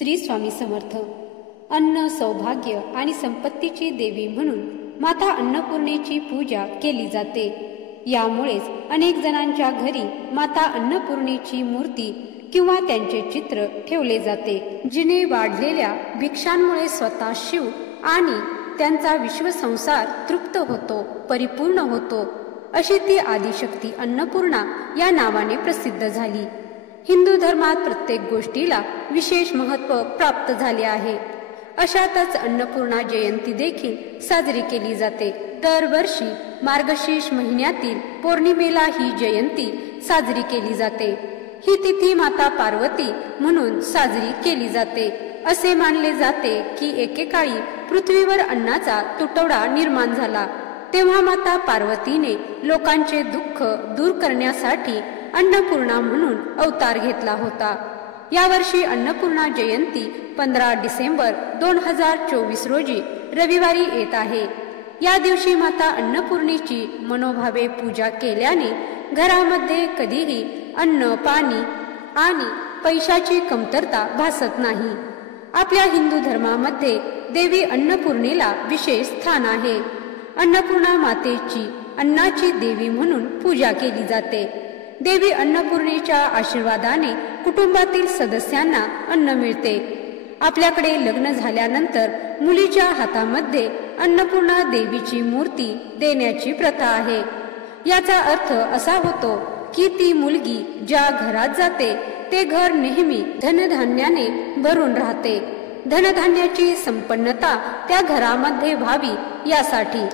श्री स्वामी समर्थ. अन्न, सौभाग्य आणि संपत्तीची देवी म्हणून माता अन्नपूर्णेची पूजा केली जाते. यामुळेच अनेक जणांच्या घरी माता अन्नपूर्णेची मूर्ती किंवा त्यांचे चित्र ठेवले जाते. जिने वाढलेल्या भिक्षांमुळे स्वतः शिव आणि त्यांचा विश्वसंसार तृप्त होतो, परिपूर्ण होतो, अशी ती आदिशक्ती अन्नपूर्णा या नावाने प्रसिद्ध झाली. हिंदू धर्मात प्रत्येक गोष्टीला विशेष महत्त्व प्राप्त झाले आहे. अशातच अन्नपूर्णा जयंती देखील साजरी केली जाते. दरवर्षी मार्गशीर्ष महिन्यातील पौर्णिमेला ही जयंती साजरी केली जाते. ही तिथी माता पार्वती म्हणून साजरी केली जाते. असे मानले जाते की एकेकाळी पृथ्वीवर अन्नाचा तुटवडा निर्माण झाला, तेव्हा माता पार्वतीने लोकांचे दुःख दूर करण्यासाठी अन्नपूर्णा म्हणून अवतार घेतला होता. यावर्षी अन्नपूर्णा जयंती 15 डिसेंबर 2024 रोजी रविवारी येत आहे. या दिवशी माता अन्नपूर्णेची मनोभावे पूजा केल्याने घरामध्ये कधीही अन्न, पाणी आणि पैशाची कमतरता भासत नाही. आपल्या हिंदू धर्मामध्ये देवी अन्नपूर्णेला विशेष स्थान आहे. अन्नपूर्णा मातेची अन्नाची देवी म्हणून पूजा केली जाते. देवी अन्नपूर्णेच्या आशीर्वादाने कुटुंबातील सदस्यांना अन्न मिळते. आपल्याकडे लग्न झाल्यानंतर मुलीच्या हातामध्ये अन्नपूर्णा देवीची मूर्ती देण्याची प्रथा आहे. याचा अर्थ असा होतो की ती मुलगी ज्या घरात जाते ते घर नेहमी धनधान्याने भरून राहते. धनधान्याची संपन्नता त्या घरामध्ये व्हावी यासाठी.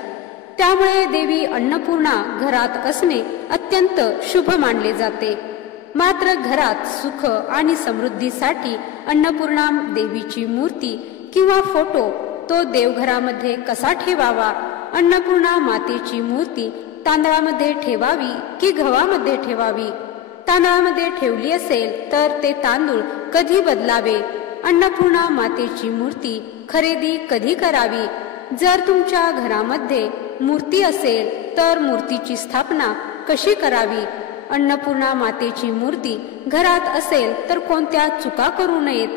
त्यामुळे देवी अन्नपूर्णा घरात असणे अत्यंत शुभ मानले जाते. मात्र घरात सुख आणि समृद्धीसाठी अन्नपूर्णा देवीची मूर्ती किंवा फोटो तो देवघरामध्ये कसा ठेवावा? अन्नपूर्णा मातेची मूर्ती तांदळामध्ये ठेवावी की गव्हामध्ये ठेवावी? तांदळामध्ये ठेवली असेल तर ते तांदूळ कधी बदलावे? अन्नपूर्णा मातेची मूर्ती खरेदी कधी करावी? जर तुमच्या घरामध्ये मूर्ती असेल तर मूर्तीची स्थापना कशी करावी? अन्नपूर्णा मातेची मूर्ती घरात असेल तर कोणत्या चुका करू नयेत.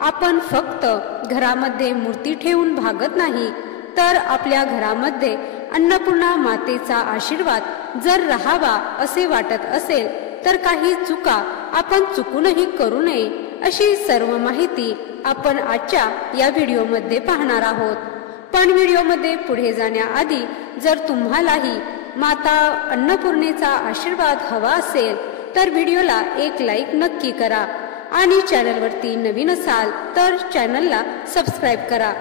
आपण फक्त घरामध्ये मूर्ती ठेवून भागत नाही, तर आपल्या घरामध्ये अन्नपूर्णा मातेचा आशीर्वाद जर राहावा असे वाटत असेल तर काही चुका आपण चुकूनही करू नये. अशी सर्व माहिती आपण आजच्या या व्हिडिओमध्ये पाहणार आहोत. पण व्हिडिओमध्ये पुढे जाण्याआधी जर तुम्हालाही माता अन्नपूर्णेचा आशीर्वाद हवा असेल तर व्हिडिओला एक लाईक नक्की करा आणि चॅनलवरती नवीन असाल तर चॅनलला सबस्क्राईब करा.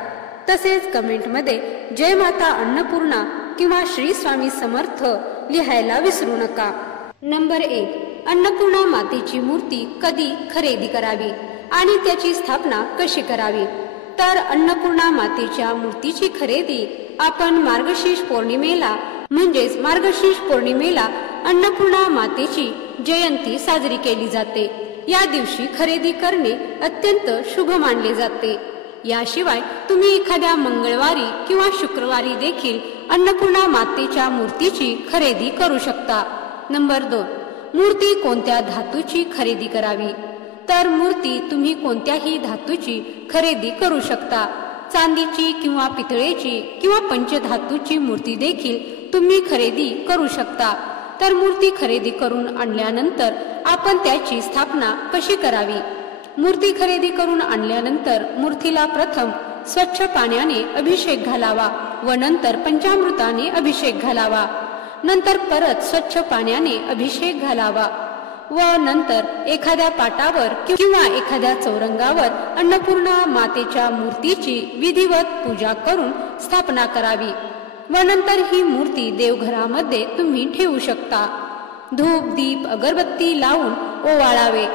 तसेच कमेंटमध्ये जय माता अन्नपूर्णा किंवा श्री स्वामी समर्थ लिहायला विसरू नका. नंबर 1. अन्नपूर्णा मातेची मूर्ती कधी खरेदी करावी आणि त्याची स्थापना कशी करावी? तर अन्नपूर्णा मातेच्या मूर्तीची खरेदी आपण मार्गशीर्ष पौर्णिमेला म्हणजेच मार्गशीर्ष पौर्णिमेला अन्नपूर्णा मातेची जयंती साजरी केली जाते. या दिवशी खरेदी करणे अत्यंत शुभ मानले जाते. याशिवाय तुम्ही एखाद्या मंगळवारी किंवा शुक्रवारी देखील अन्नपूर्णा मातेच्या मूर्तीची खरेदी करू शकता. नंबर 2. मूर्ती कोणत्या धातूची खरेदी करावी? तर मूर्ती तुम्ही कोणत्याही धातूची खरेदी करू शकता. चांदीची किंवा पितळेची किंवा पंचधातूची मूर्ती देखील तुम्ही खरेदी करू शकता. तर मूर्ती खरेदी करून आणल्यानंतर आपण त्याची स्थापना कशी करावी? मूर्ती खरेदी करून आणल्यानंतर मूर्तीला प्रथम स्वच्छ पाण्याने अभिषेक घालावा व नंतर पंचामृताने अभिषेक घालावा. नंतर परत स्वच्छ पाण्याने अभिषेक घालावा व नंतर एखाद्या पाटावर किंवा एखाद्या चौरंगावर अन्नपूर्णा मातेच्या मूर्तीची विधिवत पूजा करून स्थापना करावी व नंतर ही मूर्ती देवघरामध्ये तुम्ही ठेवू शकता. धूप, दीप, अगरबत्ती लावून ओवाळावे.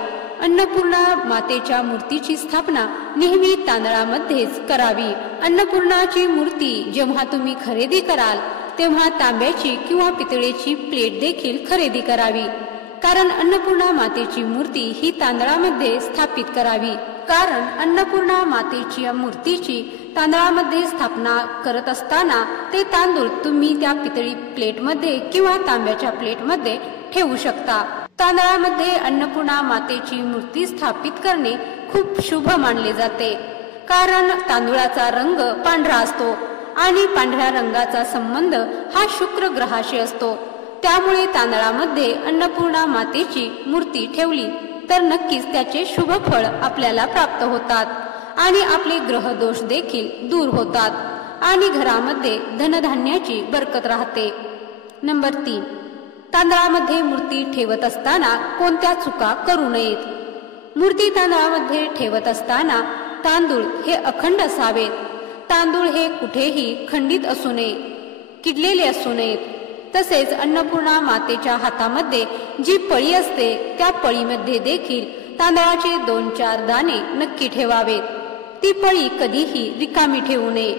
अन्नपूर्णा मातेच्या मूर्तीची स्थापना नेहमी तांदळामध्येच करावी. अन्नपूर्णाची मूर्ती जेव्हा तुम्ही खरेदी कराल तेव्हा तांब्याची किंवा पितळेची प्लेट देखील खरेदी करावी. कारण अन्नपूर्णा मातेची मूर्ती ही तांदळामध्ये स्थापित करावी. कारण अन्नपूर्णा मातेच्या मूर्तीची तांदळामध्ये स्थापना करत असताना ते तांदूळ तुम्ही त्या पितळी प्लेटमध्ये किंवा तांब्याच्या प्लेटमध्ये ठेवू शकता. तांदळामध्ये अन्नपूर्णा मातेची मूर्ती स्थापित करणे खूप शुभ मानले जाते, कारण तांदूळाचा रंग पांढरा असतो आणि पांढऱ्या रंगाचा संबंध हा शुक्र ग्रहाशी असतो. त्यामुळे तांदळामध्ये अन्नपूर्णा मातेची मूर्ती ठेवली तर नक्कीच त्याचे शुभ फळ आपल्याला प्राप्त होतात आणि आपले ग्रह दोष देखील दूर होतात आणि घरामध्ये धनधान्याची बरकत राहते. नंबर 3, तांदळामध्ये मूर्ती ठेवत असताना कोणत्या चुका करू नयेत. मूर्ती तांदळामध्ये ठेवत असताना तांदूळ हे अखंड असावेत. तांदूळ हे कुठेही खंडित असू नये, किडलेले असू नयेत. तसेच अन्नपूर्णा मातेच्या हातामध्ये जी पळी असते त्या पळीमध्ये देखील तांदळाचे 2-4 दाणे नक्की ठेवावेत. ती पळी कधीही रिकामी ठेवू नये.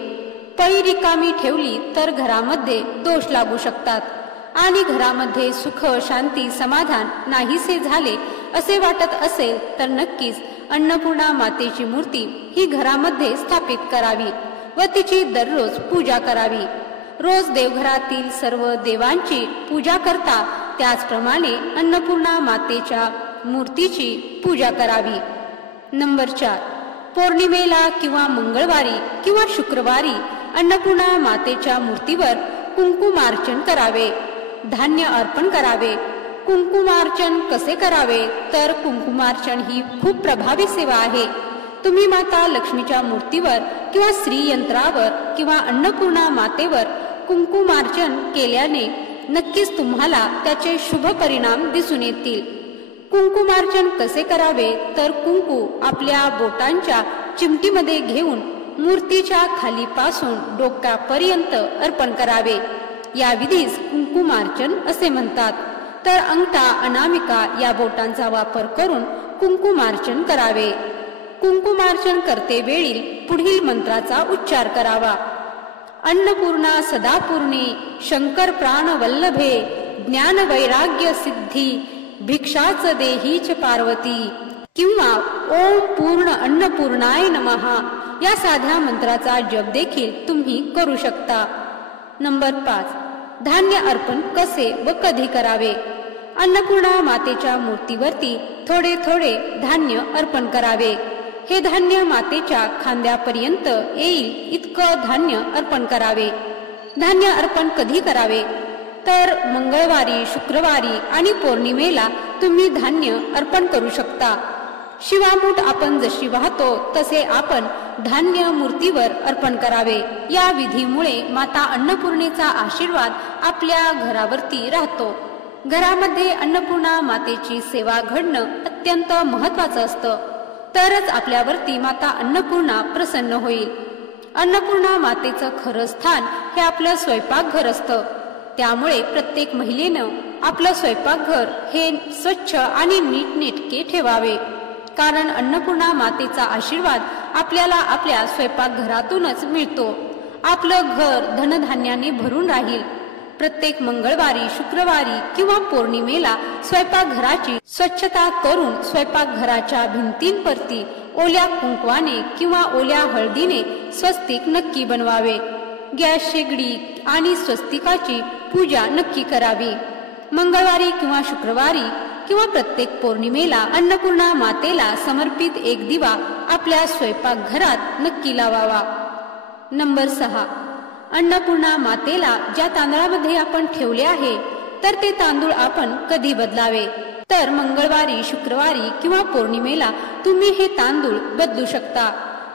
पळी रिकामी ठेवली तर घरामध्ये दोष लागू शकतात आणि घरामध्ये सुख, शांती, समाधान नाहीसे झाले असे वाटत असेल तर नक्कीच अन्नपूर्णा मातेची मूर्ती ही घरामध्ये स्थापित करावी व तिची दररोज पूजा करावी. रोज देवघरातील सर्व देवांची पूजा करता त्याचप्रमाणे अन्नपूर्णा मातेच्या मूर्तीची पूजा करावी. नंबर 4, पौर्णिमेला किंवा मंगळवारी किंवा शुक्रवारी अन्नपूर्णा मातेच्या मूर्तीवर कुंकुमार्चन करावे, धान्य अर्पण करावे. कुंकुमार्चन कसे करावे तर कुंकुमार्चन ही खूप प्रभावी सेवा आहे. तुम्ही माता लक्ष्मीच्या मूर्तीवर किंवा श्रीयंत्रावर किंवा अन्नपूर्णा मातेवर कुंकुमार्चन केल्याने नक्कीच तुम्हाला त्याचे शुभ परिणाम दिसून येतील. कुंकुमार्चन कसे करावे तर कुंकू आपल्या बोटांच्या चिमटीमध्ये घेऊन मूर्तीच्या खालीपासून डोक्यापर्यंत अर्पण करावे. या विधीस कुंकुमार्चन असे म्हणतात. तर अंगठा, अनामिका या बोटांचा वापर करून कुंकुमार्चन करावे. कुंकुमार्चन करते वेळी पुढील मंत्राचा उच्चार करावा. अन्नपूर्णा सदापूर्णे शंकर प्राण वल्लभे ज्ञान वैराग्य सिद्धी भिक्षाच देहीच पार्वती किंवा ओम पूर्ण अन्नपूर्णाय नमः या साध्या मंत्राचा जप देखील तुम्ही करू शकता. नंबर 5, धान्य अर्पण कसे व कधी करावे. अन्नपूर्णा मातेच्या मूर्तीवरती थोडे थोडे धान्य अर्पण करावे. हे धान्य मातेच्या खांद्यापर्यंत येईल इतकं धान्य अर्पण करावे. धान्य अर्पण कधी करावे तर मंगळवारी, शुक्रवारी आणि पौर्णिमेला तुम्ही धान्य अर्पण करू शकता. शिवामूठ आपण जशी वाहतो तसे आपण धान्य मूर्तीवर अर्पण करावे. या विधीमुळे माता अन्नपूर्णेचा आशीर्वाद आपल्या घरावरती राहतो. घरामध्ये अन्नपूर्णा मातेची सेवा घडणं अत्यंत महत्वाचं असतं, तरच आपल्यावरती माता अन्नपूर्णा प्रसन्न होईल. अन्नपूर्णा मातेचं खरं स्थान हे आपलं स्वयंपाकघर असतं. त्यामुळे प्रत्येक महिलेनं आपलं स्वयंपाकघर हे स्वच्छ आणि नीटनेटके ठेवावे, कारण अन्नपूर्णा मातेचा आशीर्वाद आपल्याला आपल्या स्वयंपाकघरातूनच मिळतो. आपलं घर धनधान्याने भरून राहील. प्रत्येक मंगळवारी, शुक्रवारी किंवा पौर्णिमेला स्वयंपाकघराची स्वच्छता करून स्वयंपाकघराच्या भिंतींवरती ओल्या कुंकवाने किंवा ओल्या हळदीने स्वस्तिक नक्की बनवावे. गॅस शेगडी आणि स्वस्तिकाची पूजा नक्की करावी. मंगळवारी किंवा शुक्रवारी किंवा प्रत्येक पौर्णिमेला अन्नपूर्णा मातेला समर्पित एक दिवा आपल्या स्वयंपाकघरात नक्की लावावा. नंबर 6, अन्नपूर्णा मातेला ज्या तांदळामध्ये आपण ठेवले आहे तर ते तांदूळ आपण कधी बदलावे तर मंगळवारी, शुक्रवारी किंवा पौर्णिमेला तुम्ही हे तांदूळ बदलू शकता.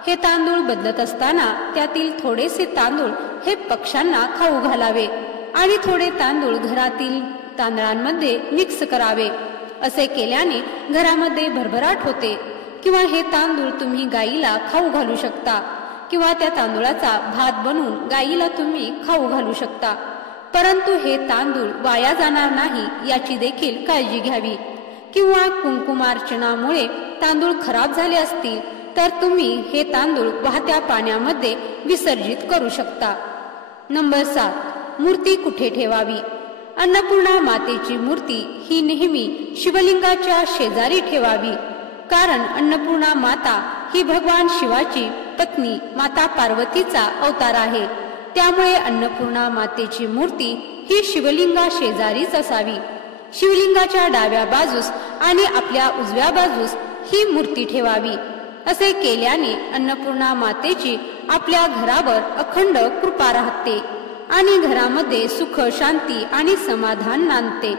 हे तांदूळ बदलत असताना त्यातील थोडेसे तांदूळ हे पक्ष्यांना खाऊ घालावे आणि थोडे तांदूळ घरातील तांदळांमध्ये मिक्स करावे. असे केल्याने घरामध्ये भरभराट होते. किंवा हे तांदूळ तुम्ही गाईला खाऊ घालू शकता किंवा त्या तांदूळाचा भात बनवून गाईला तुम्ही खाऊ घालू शकता. परंतु हे तांदूळ वाया जाणार नाही याची देखील काळजी घ्यावी. किंवा कुंकुमार्चनामुळे तांदूळ खराब झाले असतील तर तुम्ही हे तांदूळ वाहत्या पाण्यामध्ये विसर्जित करू शकता. नंबर 7, मूर्ती कुठे ठेवावी. अन्नपूर्णा मातेची मूर्ती ही नेहमी शिवलिंगाच्या शेजारी ठेवावी, कारण अन्नपूर्णा माता ही भगवान शिवाची पत्नी माता पार्वतीचा अवतार आहे. त्यामुळे अन्नपूर्णा मातेची मूर्ती ही शिवलिंगा शेजारीच असावी. शिवलिंगाच्या डाव्या बाजूस आणि आपल्या उजव्या बाजूस ही मूर्ती ठेवावी। असे केल्याने अन्नपूर्णा मातेची आपल्या घरावर अखंड कृपा राहते आणि घरामध्ये सुख, शांती आणि समाधान नांदते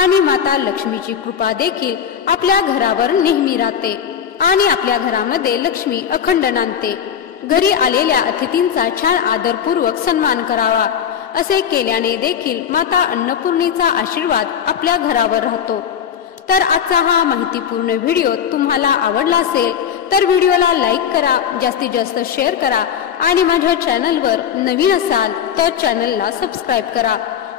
आणि माता लक्ष्मीची कृपा देखील आपल्या घरावर नेहमी राहते आणि आपल्या घरामध्ये लक्ष्मी अखंड नांदते। घरी आलेल्या अतिथींचा छान आदरपूर्वक सन्मान करावा। असे केल्याने देखील माता अन्नपूर्णेचा आशीर्वाद आपल्या घरावर राहतो। तर आजचा हा माहितीपूर्ण व्हिडिओ तुम्हाला आवडला असेल तर व्हिडिओला लाईक करा, जास्तीत जास्त शेअर करा आणि माझ्या चॅनलवर नवीन असाल तर चॅनलला सबस्क्राईब करा।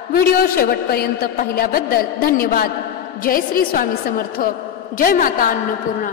व्हिडिओ शेवटपर्यंत पाहिल्याबद्दल धन्यवाद। जय श्री स्वामी समर्थ। जय माता अन्नपूर्णा।